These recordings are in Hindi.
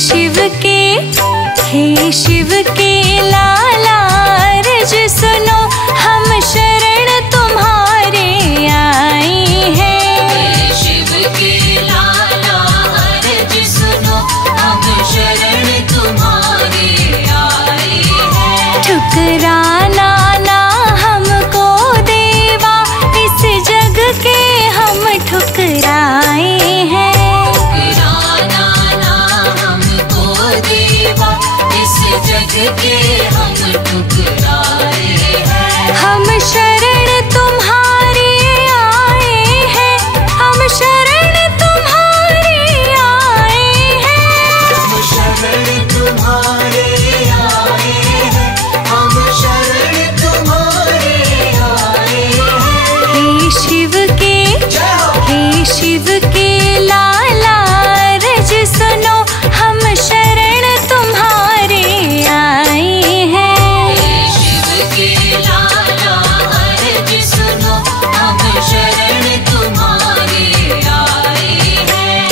शिव के लाला अर्ज सुनो, हम शरण तुम्हारे आए हैं। हे शिव के लाला अर्ज सुनो, हम शरण तुम्हारे आए हैं। ठुकराना ना हमको देवा, इस जग के हम ठुकराए हैं। ठुकराना ना हमको देवा, इस जग के हम ठुकराए हैं। हम शरण तुम्हारे आए हैं, हम शरण तुम्हारे आए हैं। हम शरण तुम्हारे आए हैं, हम शरण तुम्हारे आए हैं। हे शिव के लाला अर्ज सुनो, हम शरण तुम्हारे आए हैं। हे शिव के लाला अर्ज सुनो, हम शरण तुम्हारे आए हैं।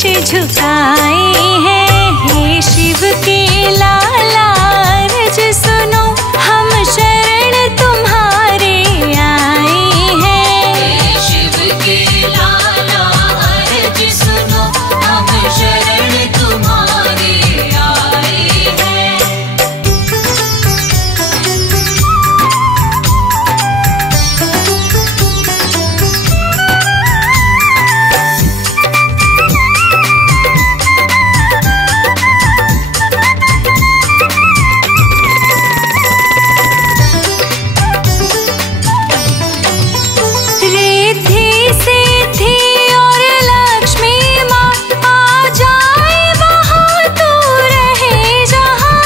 शीश झुकाए हैं। हे शिव के लाला अर्ज सुनो, हम शरण तुम्हारे आए हैं। हे शिव के लाला अर्ज सुनो, हम शरण तुम्हारे आए हैं। रिद्धि सिद्धि और लक्ष्मी माँ आ जाए वहाँ, तू रहे जहाँ।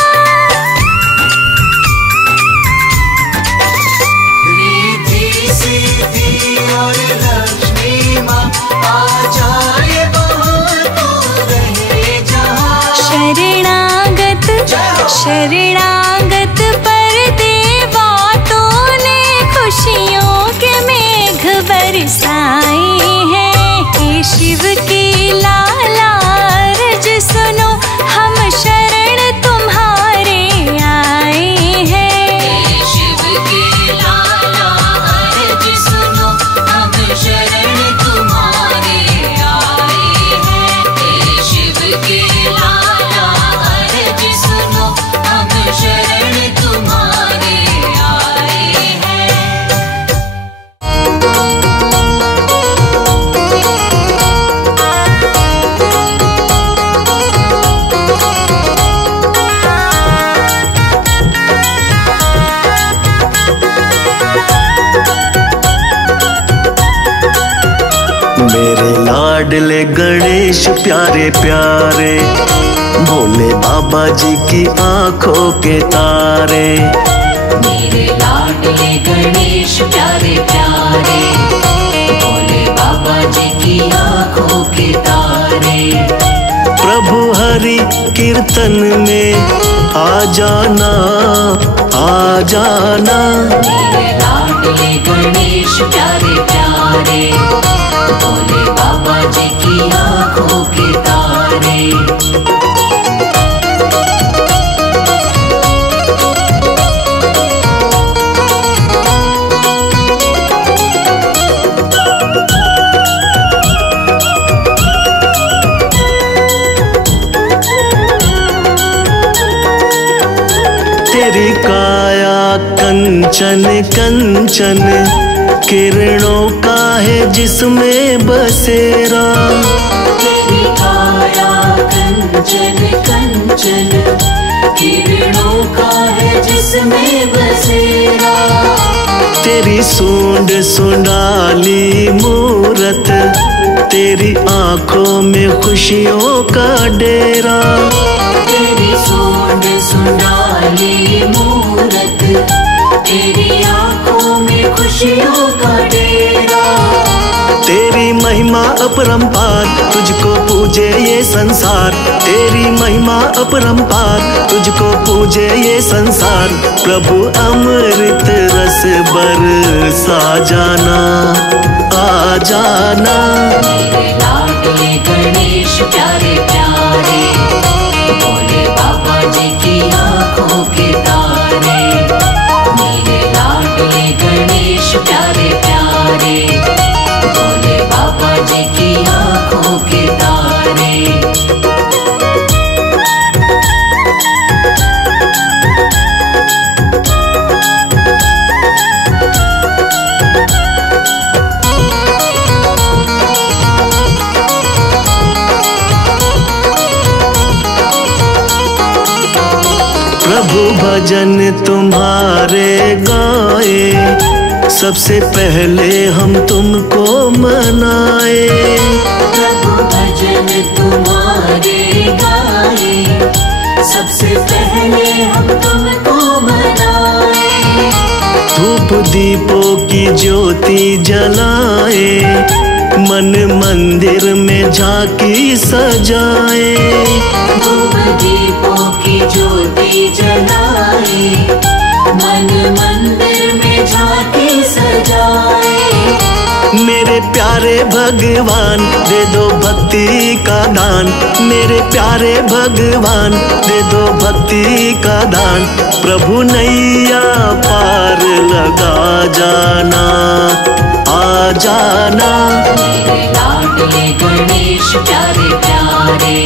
रिद्धि सिद्धि और लक्ष्मी माँ आ जाए वहाँ, तू रहे जहाँ। शरणागत शरणागत पर देवातों ने खुशियों के मेघ बरसाए हैं। हे शिव के लाला अर्ज सुनो, हम शरण तुम्हारे आए हैं। हे शिव के लाला अर्ज सुनो, हम शरण तुम्हारे आए हैं। हे शिव के लाला अर्ज सुनो, हम शरण तुम्हारे आए हैं। मेरे लाडले गणेश प्यारे प्यारे, भोले बाबा जी की आंखों के तारे। मेरे लाडले गणेश प्यारे प्यारे, भोले बाबा जी की आंखों के तारे। प्रभु हरि कीर्तन में आ जाना, आ जाना। मेरे लाडले गणेश प्यारे प्यारे, भोले बाबा जी की आंखों के तारे। तेरी काया कंचन कंचन, किरणों का है जिसमें बसेरा। तेरी काया कंचन कंचन, किरणों का है जिसमें बसेरा। तेरी सूंड सुंडाली मूरत, तेरी आंखों में खुशियों का डेरा। तेरी सूंड सुंडाली मूरत, तेरी आंखों में खुशियों का डेरा। तेरी महिमा अपरंपार, तुझको पूजे ये संसार। तेरी महिमा अपरंपार, तुझको पूजे ये संसार। प्रभु अमृत रस बरसा जाना, आ जाना। मेरे लाडले गणेश प्यारे प्यारे, भोले बाबा जी की आंखों के तारे। मेरे लाडले गणेश प्यारे प्यारे, भोले बाबा जी की आंखों के तारे। प्रभु भजन तुम्हारे गाए, सबसे पहले हम तुमको मनाए। प्रभु भजन तुम्हारे गाए, सबसे पहले हम तुमको मनाए। धूप दीपों की ज्योति जलाए, मन मंदिर में झांकी सजाए। धूप दीपों की ज्योति जलाए, मन मंदिर में झांकी सजाए। मेरे प्यारे प्यारे भगवान दे दो भक्ति का दान, मेरे प्यारे भगवान दे दो भक्ति का दान। प्रभु नैया पार लगा जाना, आ जाना। मेरे लाडले गणेश प्यारे प्यारे,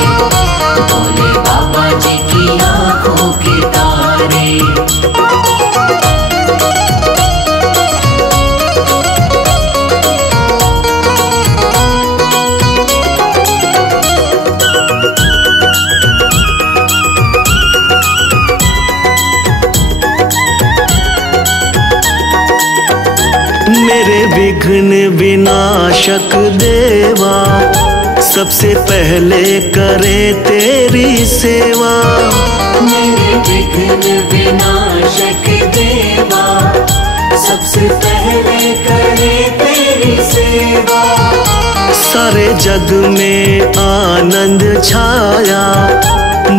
भोले बाबा जी की आंखों के तारे। मेरे विघ्न विनाशक देवा, सबसे पहले करे तेरी सेवा। मेरे विघ्न विनाशक देवा, सबसे पहले करे तेरी सेवा। सारे जग में आनंद छाया,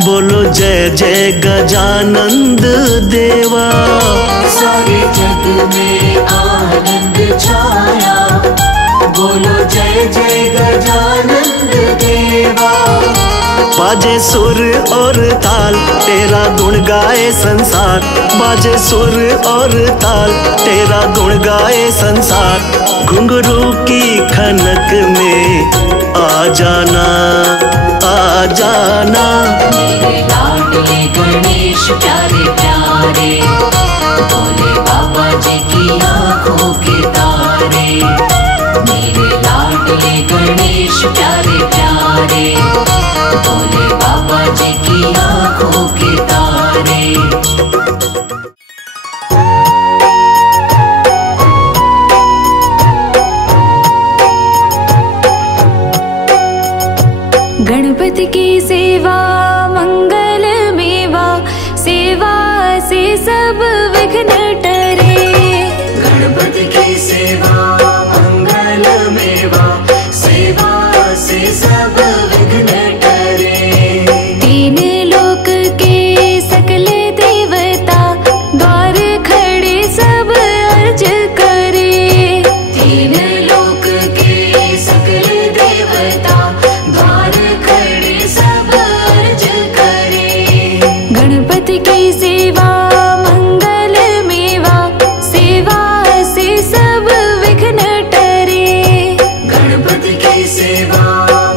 बोलो जय जय गजानंद देवा। सारे जग में आनंद छाया, बोलो जय जय गजानंद देवा। बाजे सुर और ताल तेरा गुण गाए संसार, बाजे सुर और ताल तेरा गुण गाए संसार। घुंघरू की खनक में आ जाना, आ जाना। मेरे लाडले गणेश प्यारे प्यारे, भोले बाबा जी की आंखों के तारे। मेरे लाडले गणेश प्यारे प्यारे, भोले बाबा जी की आंखों के तारे। गणपति की सेवा मंगल मेवा, सेवा से सब विघ्न टरे। गणपति की सेवा मंगल मेवा, सेवा से सब विघ्न टरे। तीन लोक के सकल देवता, द्वार खड़े सब अर्ज करे। तीन लोक के सकल देवता, द्वार खड़े सब अर्ज करे। गणपति की सेवा मंगल मेवा, सेवा से सब विघ्न टरे। गणपति की सेवा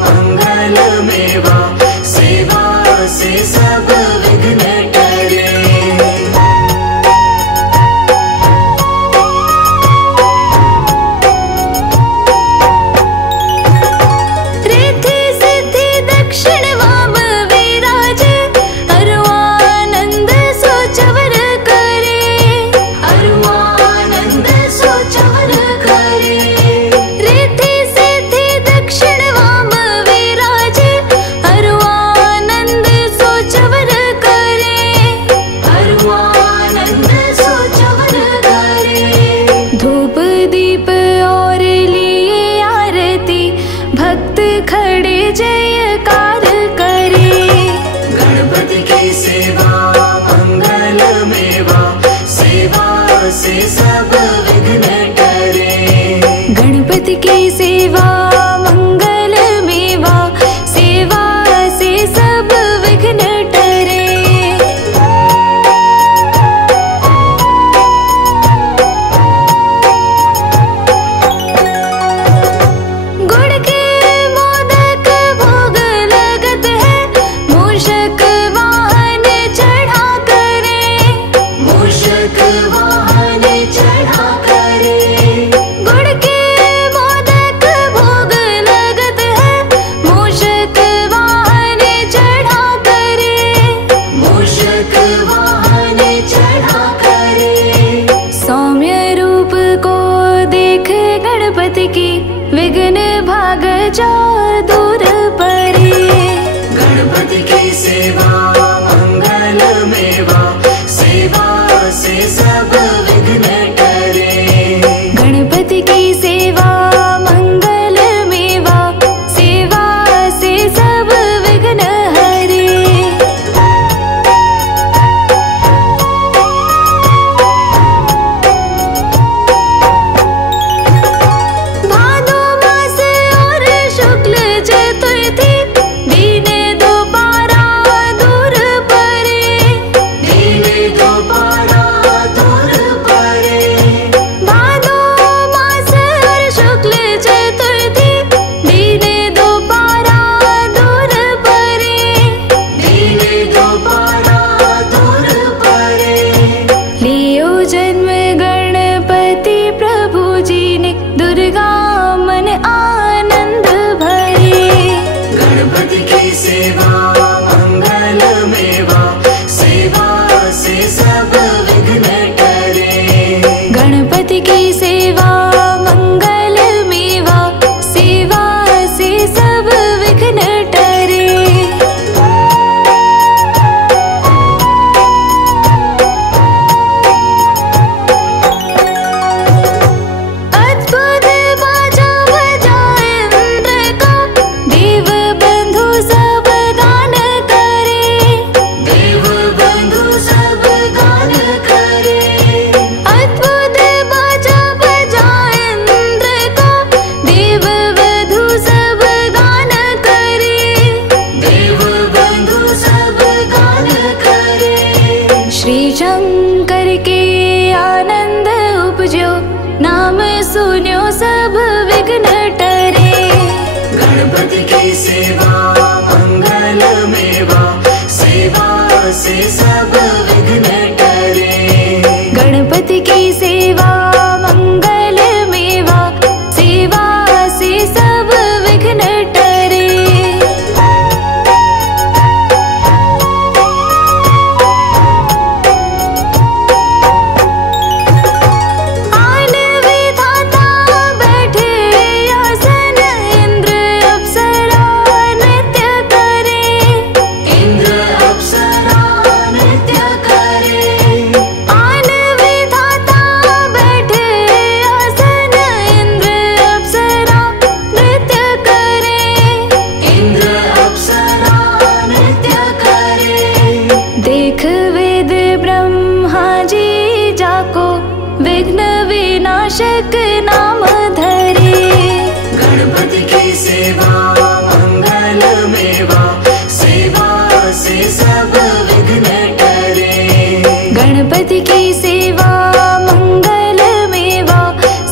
मंगल मेवा, सेवा से सब विघ्न टरे। रिद्धि सिद्धि दक्षिण वाम विराज, अरुआनंद सोचवर करे। अरुआनंद सोचवर करे। रिद्धि सिद्धि दक्षिण वाम विराज, अरुआनंद सोचवर करे। अरुआनंद सोचवर करे। धूप दीप और लिए आरती, भक्त खड़े जयकार करे। गणपति की सेवा मंगल मेवा, सेवा से सब विघ्न टरे। गणपति की सेवा मंगल मेवा, सेवा से सब विघ्न टरे। गुड़ के मोदक भोग लगत है, मूषक वाहन चढ़ा करे। मूषक वाहन चढ़ा करे। गुड़ के मोदक गणपति की सेवा मंगल मेवा, सेवा से सब विघ्न टरे। गणपति की सेवा मंगल मेवा, सेवा से सब विघ्न टरे। आन विधाता बैठे आसन, इंद्र अप्सरा नृत्य करे। इंद्र अप्सरा नृत्य करे। आन विधाता बैठे आसन, इंद्र अप्सरा नृत्य करे। इंद्र अप्सरा नृत्य करे। देख वेद ब्रह्मा जी जाको, विघ्न विनाशक नाम धरे। गणपति की सेवा मंगल मेवा, सेवा से सब विघ्न टरे। गणपति की सेवा मंगल मेवा,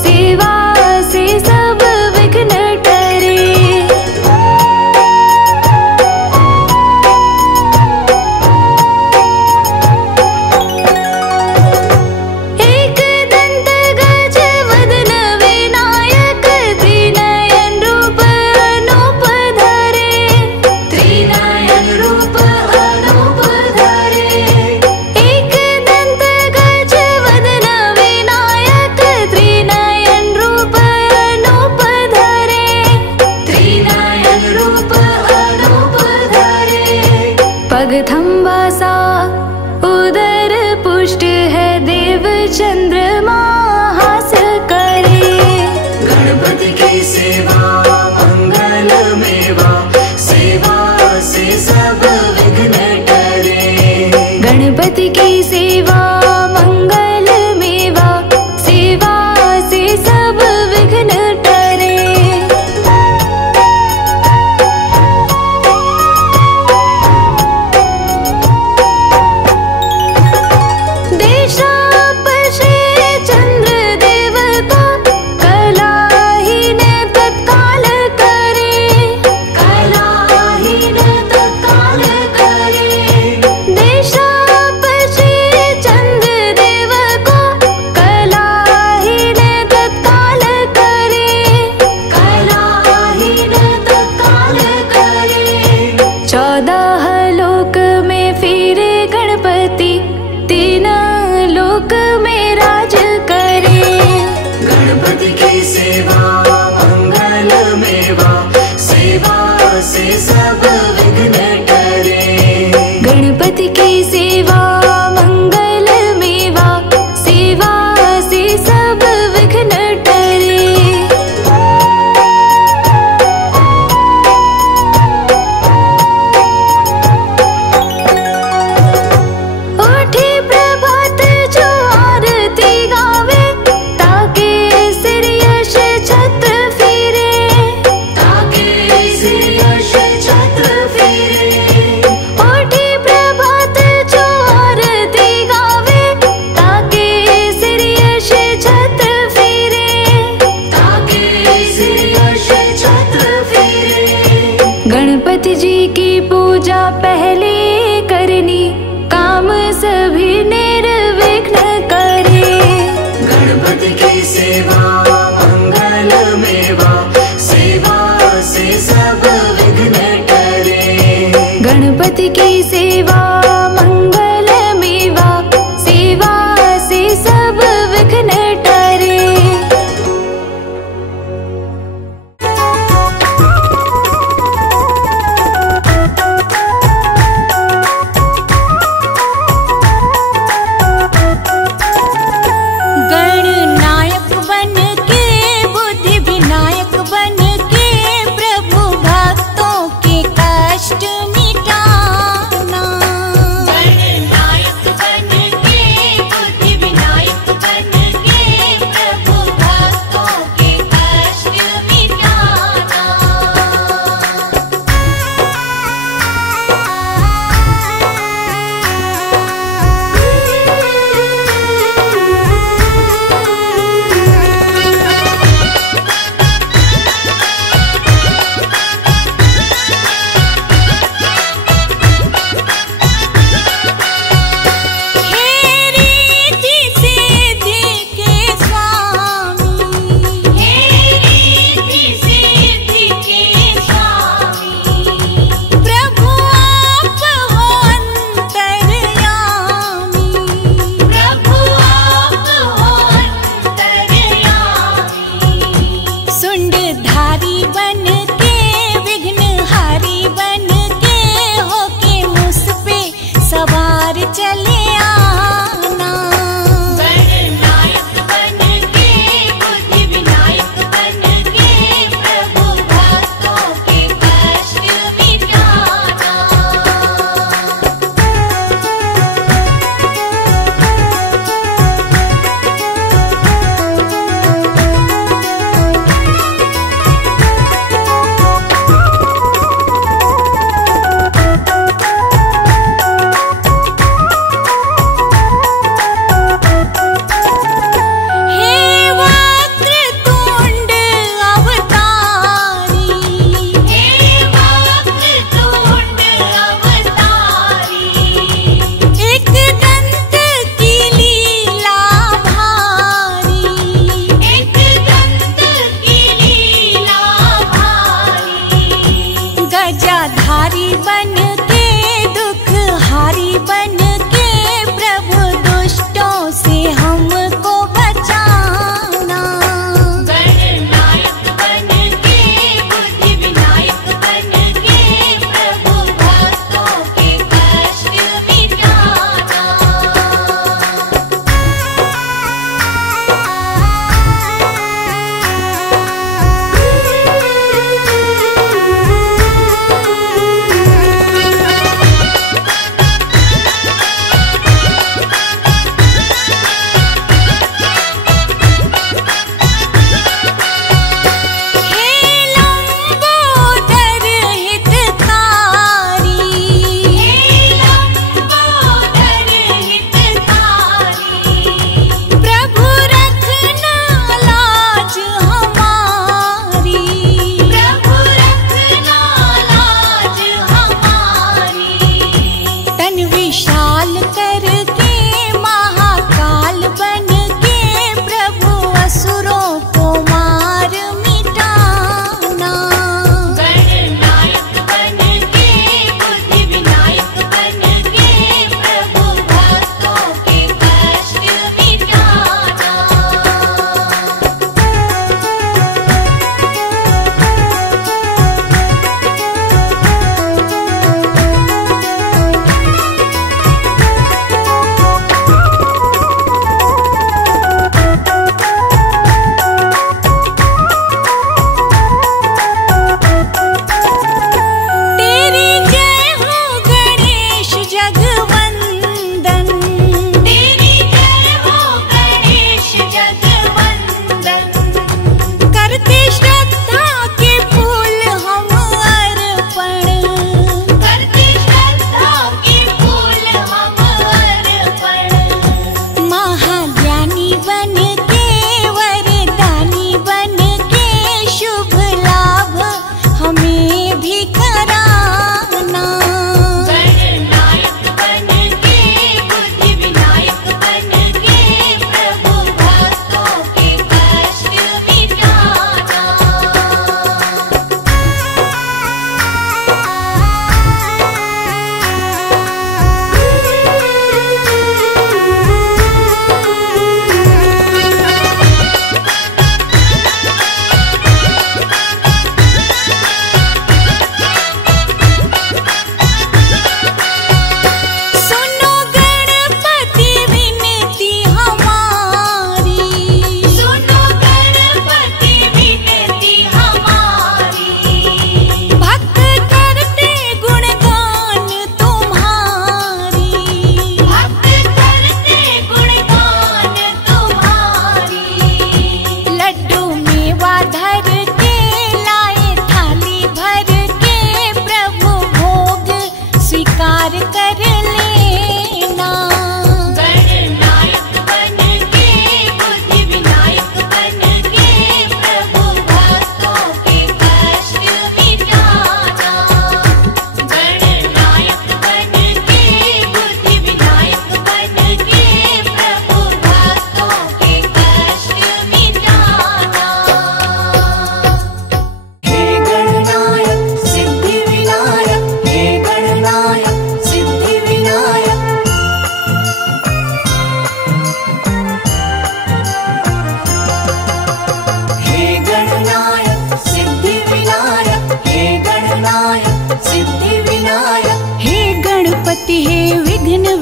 सेवा से सब विघ्न टरे। एक दंत गज वदन विनायक, त्रिनयन रूप अनूप धरे। त्रिनयन रूप अनूप धरे। एक दंत गज वदन विनायक, त्रिनयन रूप अनूप धरे। त्रिनयन रूप अनूप धरे। पग थम्बासा उदर पुष्ट है, देव चंद्रमा हास करे। गणपति की सेवा मंगल मेवा, सेवा से सब विघ्न टरे। गणपति की सेवा मंगल मेवा, सेवा से सब विघ्न टरे। देशापशे चंद्र देव को, कलाहीन तत्काल करे। कलाहीन तत्काल करे। देशापशे चंद्र देव को, कलाहीन तत्काल करे। कलाहीन तत्काल करे। 14 लोक में फिरे गणपति, 3 लोक में राज करे। गणपति की सेवा मंगल मेवा, सेवा से सब विघ्न टरे। गणपति की सेवा मंगल मेवा, सेवा से सब विघ्न टरे। उठी प्रभात जो आरती गावे, ताके सिर यश छत्र फिरे। ताके सिर यश छत्र फिरे। उठी प्रभात जो आरती गावे, ताके सिर यश छत्र फिरे। ताके सिर यश छत्र फिरे। गणपति जी की पूजा पहले करनी, काम सभी निर्विघ्न करे। गणपति की सेवा मंगल मेवा, सेवा से सब विघ्न टरे। गणपति की सेवा मंगल मेवा, सेवा से सब विघ्न टरे। गणनायक बन के, बुद्धि विनायक बन के, प्रभु भक्तों के कष्ट मिटाना। संसारी बन के दुख हारी बन के प्रभु दुष्टों से हमको बचाना। गणनायक बन के बुद्धि विनायक बन के प्रभु भक्तों के कष्ट मिटाना।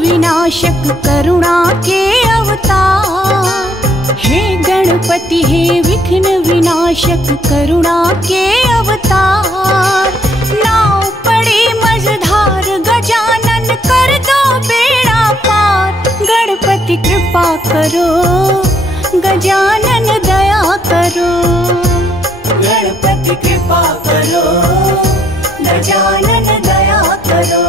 विनाशक करुणा के अवतार। हे गणपति हे विघ्न विनाशक करुणा के अवतार। नाव पड़े मझधार गजानन कर दो बेड़ा पार। गणपति कृपा करो गजानन दया करो। गणपति कृपा करो गजानन दया करो।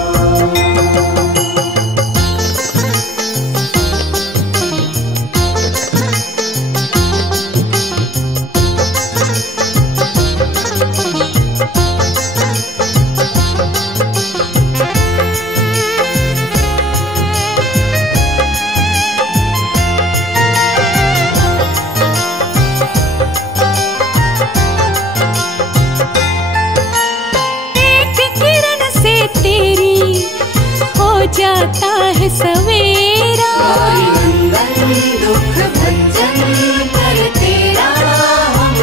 है सवेरा। मंगल दुख भंजन कर तेरा हम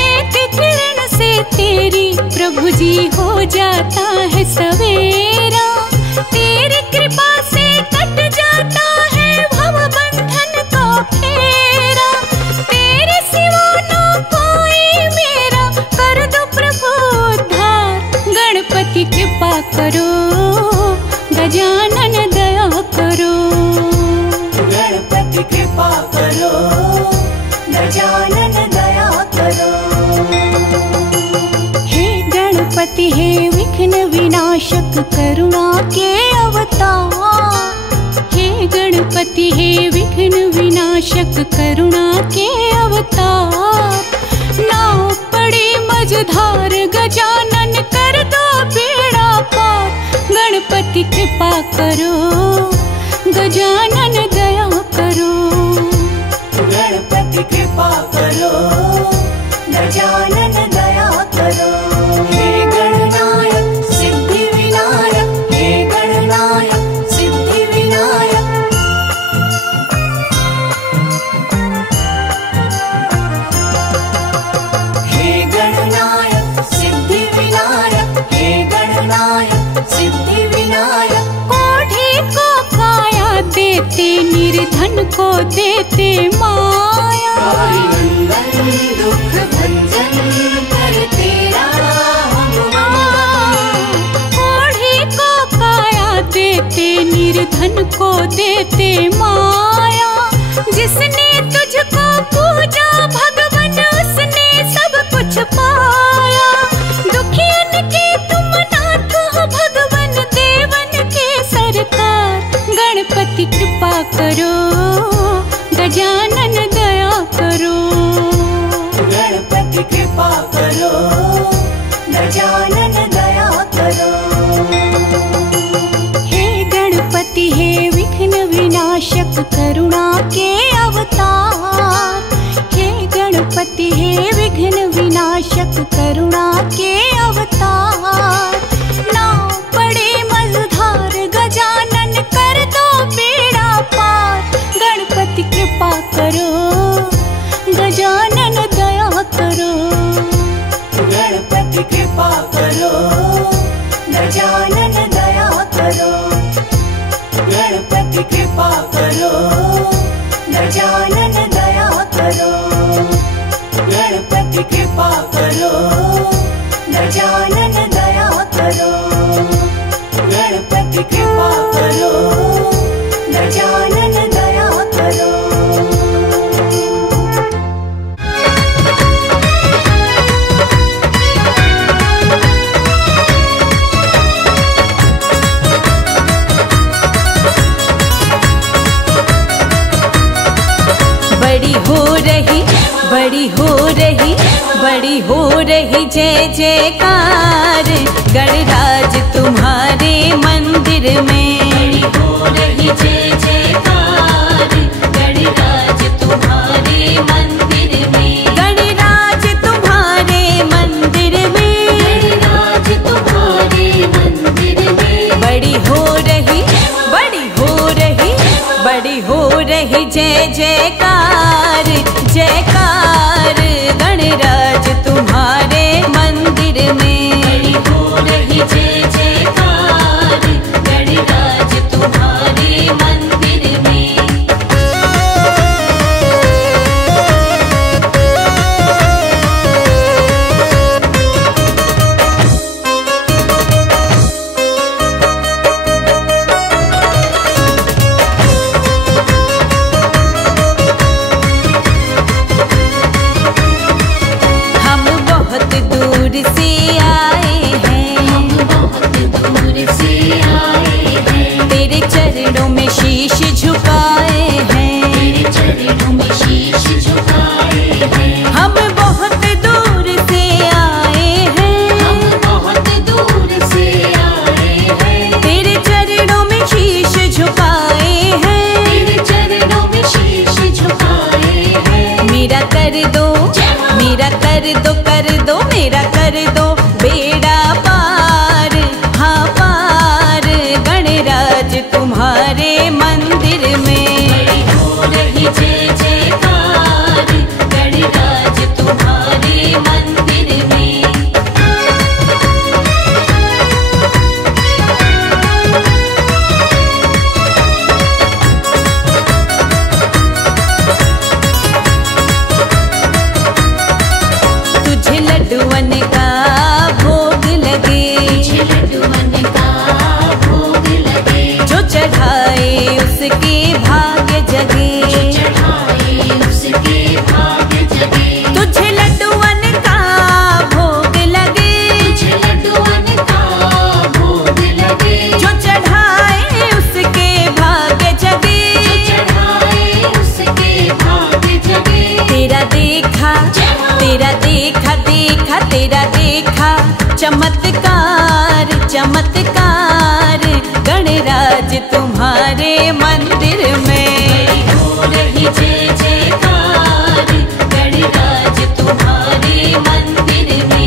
एक किरण से तेरी प्रभु जी हो जाता है सवेरा। तेरी कृपा से कट जाता है भव बंधन का फेरा। तेरे सिवा ना कोई मेरा, कर दो प्रभु उद्धार। गणपति कृपा करो, गजानन दया करो। गणपति कृपा करो, गजानन दया करो। हे गणपति हे विघ्न विनाशक करुणा के अवतार। हे गणपति हे विघ्न विनाशक करुणा के अवतार। नाव पड़ी मझधार गजानन कर दो बेड़ा पार। गणपति कृपा करो, गजानन दया करो। गणपति कृपा करो, गजानन दया करो। हे गणनायक सिद्धि विनायक, हे गणनायक सिद्धि विनायक। हे गणनायक सिद्धि विनायक, हे गणनायक सिद्धि विनायक। कोढ़ी को काया देते, निर्धन को देते माया। मंगल दुख भंजन कर तेरा हम कोढ़ी को काया देते, निर्धन को देते माया। जिसने तुझको पूजा भगवन, उसने सब कुछ पाया। दुखियन के तुम नाथ हो भगवन, देवन के सरकार। गणपति कृपा करो, गजानन दया करो। गणपति कृपा करो, गजानन दया करो। हे गणपति हे विघ्न विनाशक करुणा के अवतार। हे गणपति हे विघ्न विनाशक करुणा के अवतार। नाव पड़े मझधार गजानन कर दो बेड़ा पार। गणपति कृपा करो, गजानन दया करो। गणपति कृपा करो, गजानन दया करो। गणपति कृपा करो, गजानन दया करो। गणपति कृपा करो, गजानन दया करो। गणपति कृपा करो, गजानन दया करो। बड़ी हो रही, बड़ी हो रही, बड़ी हो रही जय जयकार। गणराज तुम्हारे मंदिर में। बड़ी हो रही जय जयकार। गणराज तुम्हारे मंदिर में। गणराज तुम्हारे मंदिर में। गणराज तुम्हारे मंदिर में। बड़ी हो रही, बड़ी हो रही, बड़ी हो रही जय जयकार, जयकार। गणराज तुम्हारे मंदिर में। बड़ी हो रही जय जयकार। गणराज तुम्हारे मंदिर में। चमत्कार चमत्कार गणराज तुम्हारे मंदिर में। हो रही जय जयकार गणराज तुम्हारे मंदिर में।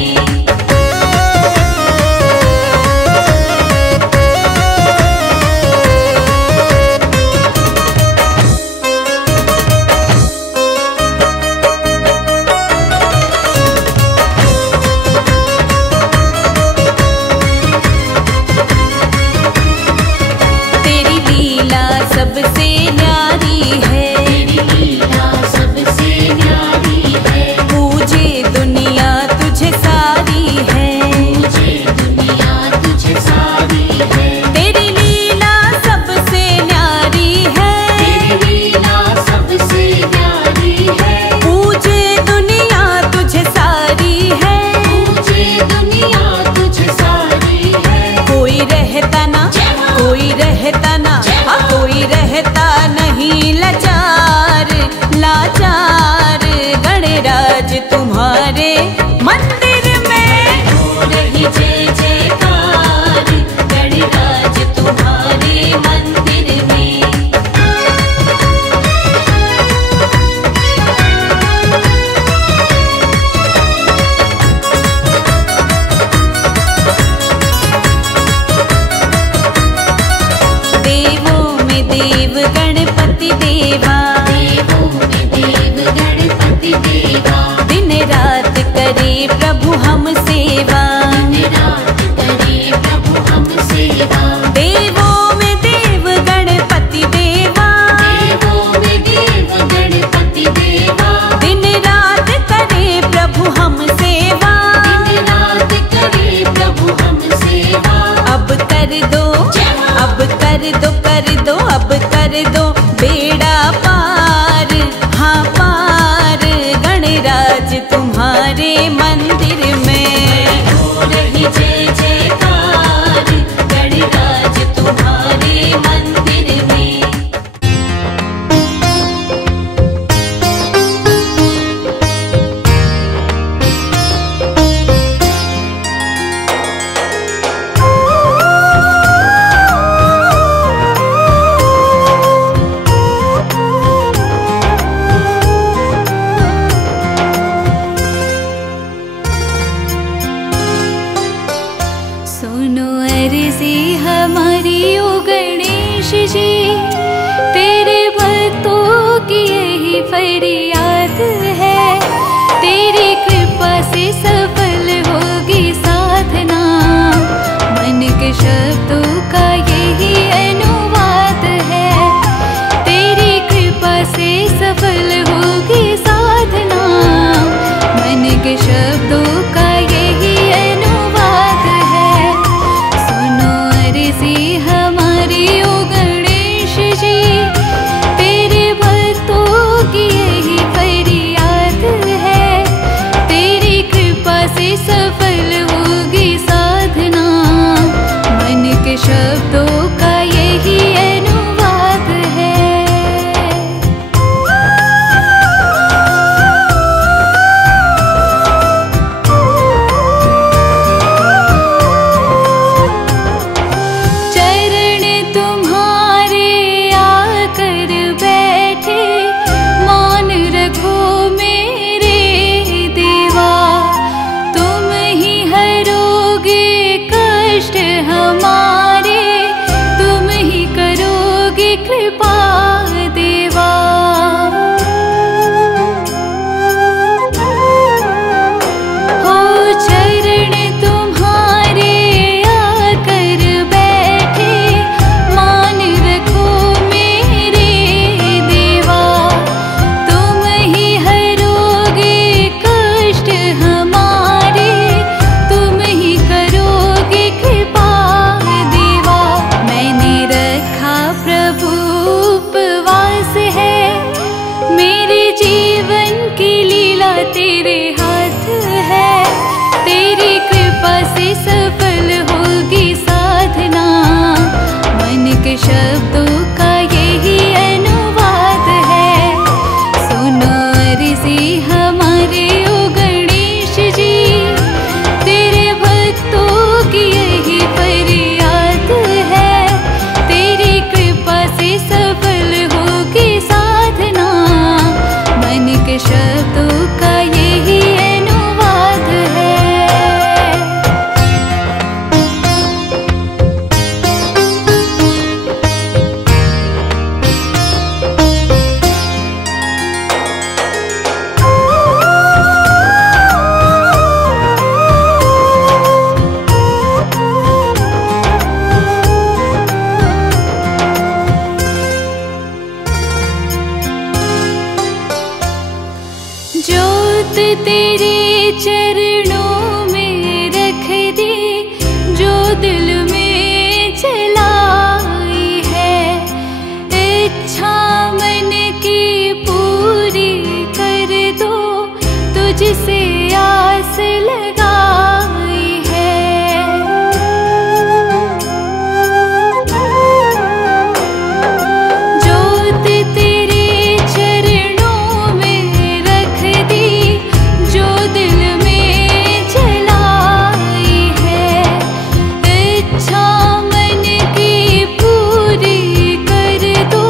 सबसे न्यारी है, तेरी लीला सबसे न्यारी है। पूजे दुनिया तुझे सारी है, पूजे दुनिया तुझे सारी है। तेरी लीला सबसे न्यारी है, तेरी लीला सबसे न्यारी है। पूजे दुनिया तुझे सारी है, पूजे दुनिया तुझे सारी है। कोई रहता ना कोई रहता ना कोई रहता नहीं लाचार लाचार गणराज तुम्हारे मंदिर में। हो रही जय जयकार गणराज तुम्हारे मंदिर में। देव गणपति देवा, देवों में देव गणपति देवा। दिन रात करे प्रभु हम सेवा, दिन रात करे प्रभु हम सेवा। देवों में देव गणपति देवा, देवों में देव गणपति देवा। दिन रात करे प्रभु हम सेवा, दिन रात करे प्रभु हम सेवा। अब कर दो अब कर दो कर दो अब कर दो बेड़ा पार हाँ पार गणराज तुम्हारे मंदिर में। हो रही जय जयकार गणराज तुम्हारे मंदिर में। सुनो अर्जी हमारी ओ गणेश जी, तेरे भक्तों की यही फरियाद है। तेरी कृपा से सफल होगी साधना, मन के शब्दों का यही अनुवाद है। तेरी कृपा से सफल होगी साधना, मन के शब्दों का यही अनुवाद है। सुनो अर्जी हमारी ओ गणेश जी, तेरे भक्तों की यही दिल में जलाई है, इच्छा मन की पूरी कर दो, तुझसे आस लगाई है। जोत तेरे चरणों में रख दी, जो दिल में जलाई है, इच्छा मन की पूरी कर दो,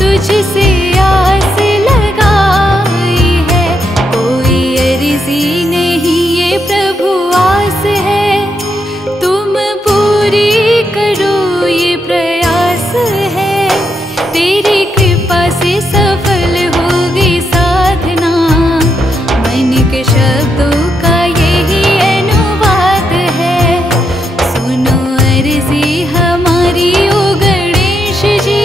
तुझसे आस लगाई है। कोई अर्जी नहीं ये प्रभु आस है, तुम पूरी करो ये प्रयास है। तेरी कृपा से सफल होगी साधना, मन के शब्दों का यही अनुवाद है। सुनो अर्जी हमारी ओ गणेश जी,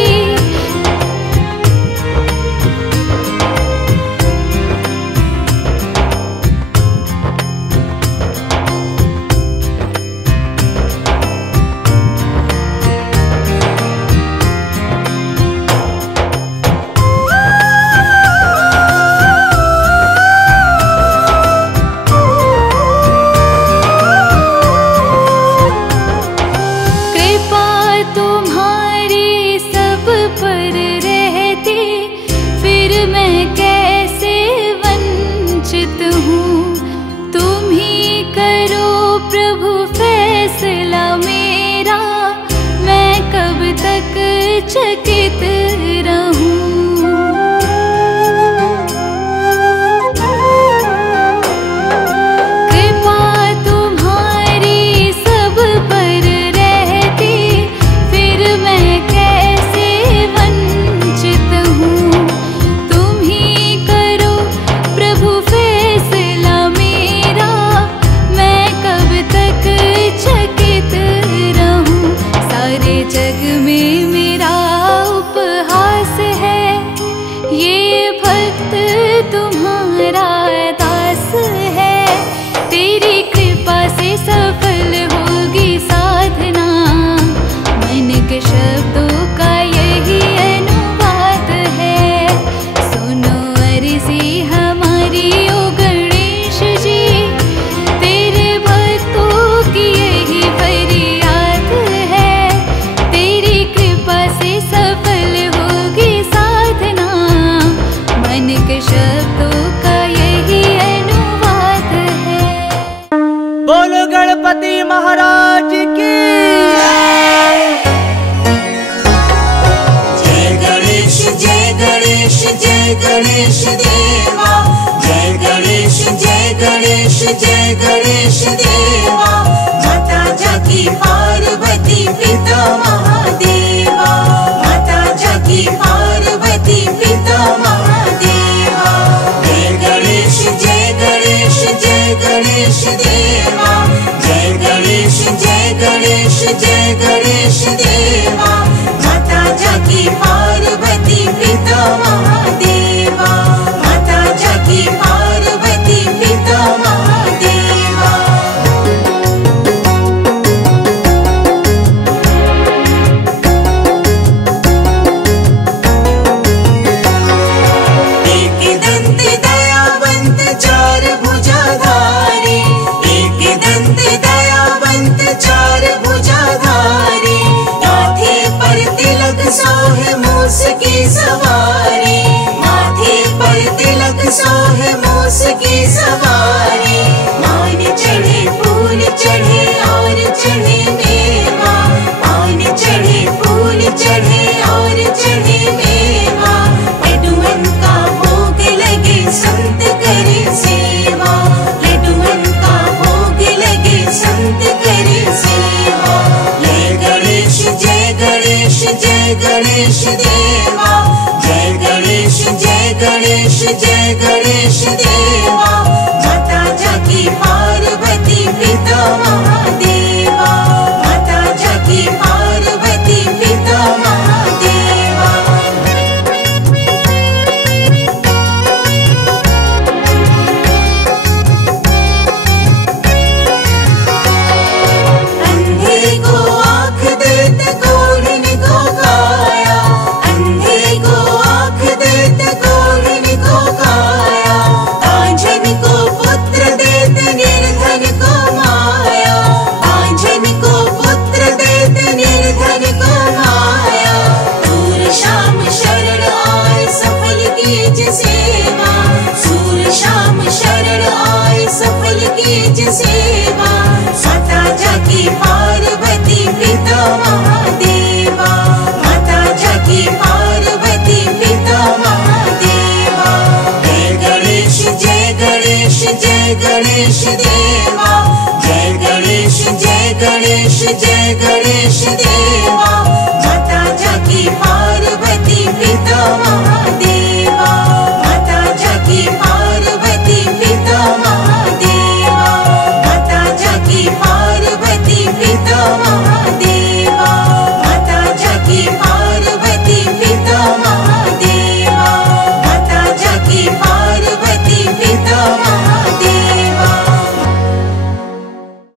कृपा तुम्हारी सब पर रहती, फिर मैं कैसे वंचित हूँ। तुम ही करो प्रभु फैसला मेरा, मैं कब तक चकित रहूं। कृपा तुम्हारी सब पर रहती, फिर मैं कैसे वंचित हूँ। तुम ही करो प्रभु फैसला मेरा, मैं कब तक चकित रहूं। सारे जग में मेरा उपहास है, ये भक्त तुम्हारा दास है। तेरी कृपा से सफल होगी साधना, मन के शब्दों का यही अनुवाद है। सुनो अर्जी हमारी ओ गणेश जी, तेरे भक्तों की यही फरियाद है। तेरी कृपा से सफल होगी साधना, मन के शब्दों का यही अनुवाद है। बोलो गणपति महाराज की जय गणेश जय गणेश जय गणेश देवा, जय गणेश जय गणेश जय गणेश देवा। माता जाकी पार्वती पिता महादेवा, माता जाकी पार्वती पिता महादेवा। जय गणेश जय गणेश जय गणेश देवा, जय गणेश जय गणेश जय गणेश देवा। माता जाकी पार्वती पिता महादेवा, माता जाकी पार्वती पिता महादेवा। एक दंत दयावंत चार भुजाधारी, एक दंत दयावंत चार भुजाधारी। माथे पर तिलक सोहे मूस की सवारी, माथे पर तिलक सोहे मूस की सवारी। मान चढ़े फूल चढ़े और चढ़े मेवा, मान चढ़े फूल चढ़े और चढ़े मेवा। लड्डुअन का भोग लगे संत करे सेवा, लड्डुअन का भोग लगे संत करे सेवा। जय गणेश जय गणेश जय गणेश देवा, जय गणेश जय गणेश जय गणेश देवा। माता जाकी पार्वती पिता महादेवा, माता जाकी पार्वती पिता महादेवा। अंधे गणेश जय गणेश देवा